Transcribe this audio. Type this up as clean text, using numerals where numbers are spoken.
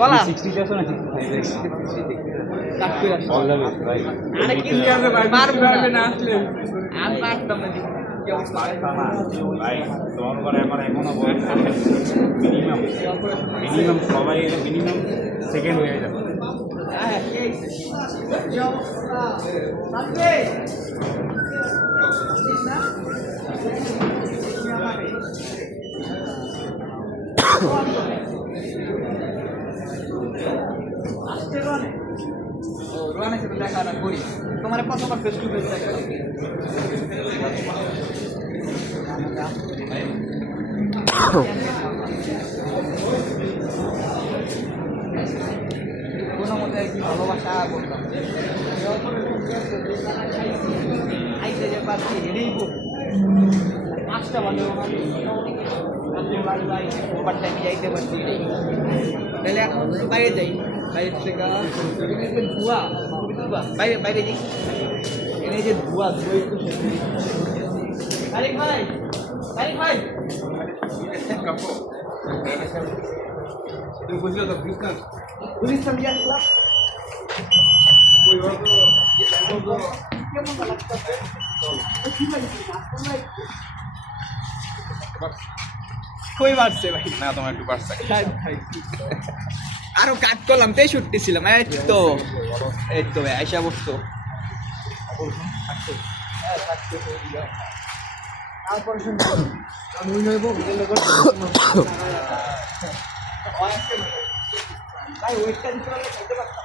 বলা 60 তে আছে না 65 আরে কি হবে ভাই পারবে না আসলে আমি পারতাম না কি অবস্থা ভাই তোমার ঘরে আমার এখনো বয়স মিনিমাম সবাই মিনিমাম সেকেন্ড হয়ে যাবে হ্যাঁ কি অবস্থা সাথে রোহান এসে দেখা না করি তোমার প্রথমবার ফেস টু ফেস দেখা কোনো মতে কি ভালোবাসা বলতাম আইতে যে পারছি হেরেই পাঁচটা ভালো ওভার টাইমে যাইতে পারছি তাহলে এখন বাইরে যাই বাইরে থেকে ধোয়া বাইরে বাইরে যাই এনে যে ধোয়া আরে ভাই আরে ভাই তুমি বুঝলো তো গুলিস্তান দিয়ে আসলাম কই বাড়ছে ভাই না তোমার একটু বাড়ছে আরো কাট করলাম 63 ছিলাম এই তো ভাই আইসা বসতো ভাই ওয়েটটা দিতে পারলে খাইতে পারতাম